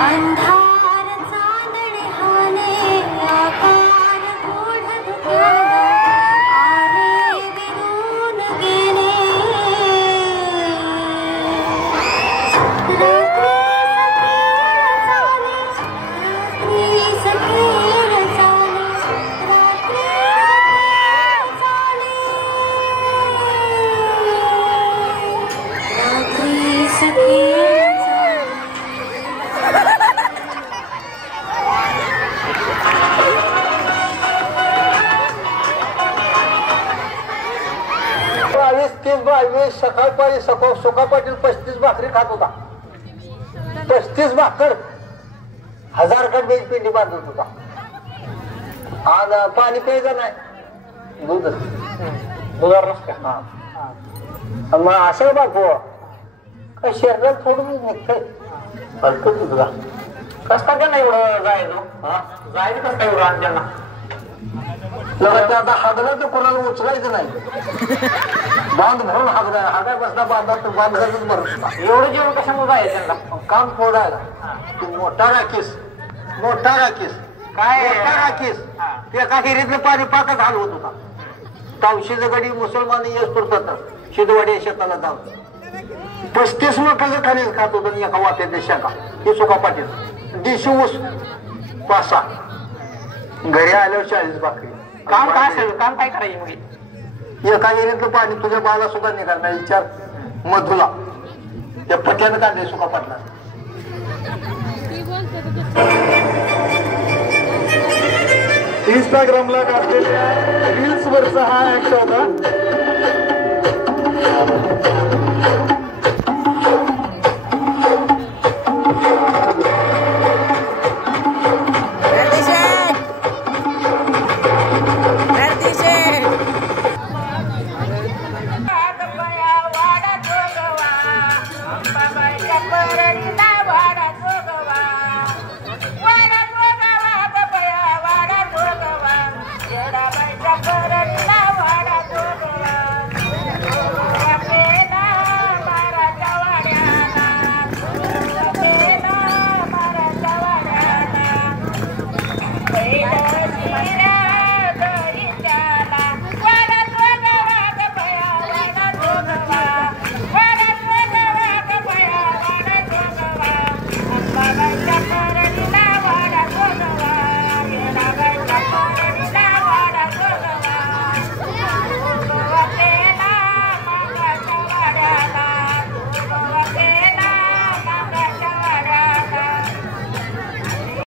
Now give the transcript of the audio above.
अंधार चांदणे हाने आकार गूढ धुक्याला आले विरून गेले रात्री सखेळ चाले रात्री सखेळ सकाळपारी सुका पाटील 35 भाकरी खात होता. 35 भाकर 1000 कट बेज पिंडी बांधत होता. आणि पाणी प्यायचं नाही, दुधार नसतं. मग असं बापू काय शरीरात थोडं निघतंय हलकं तुझा कस का नाही एवढं जायचं जायचं कसं काय एवढं त्यांना आता हागलं तर कोणाला उचलायचं नाही. बांध भरून हागाय बसला बांधायचं बरं. एवढं जेवण कशामुळे जायचं त्यांना काम फोडायला. तू मोठा राखीस काय राखीस ते एका हिरीतलं पाणी पाकात हलवत होता. तावशीचं गडी मुसलमान येस पुरतात शिदवाडी शेताला जाऊन 35 लोकांचं खनिज खात होतं एका वाट्याच्या शाखा. हे सुका पाटील दिशी ऊस पासा घरी आल्यावर 40 भाकरी. काम काय असेल काम काय करायचं मग एका विहिरीतलं पाणी तुझ्या बाला सुद्धा निघाल नाही. विचार मधुला त्या पट्यानं काढले सुका पाटला. इंस्टाग्रामला काढलेल्या रील्स वरचा हा ऍक्ट होता.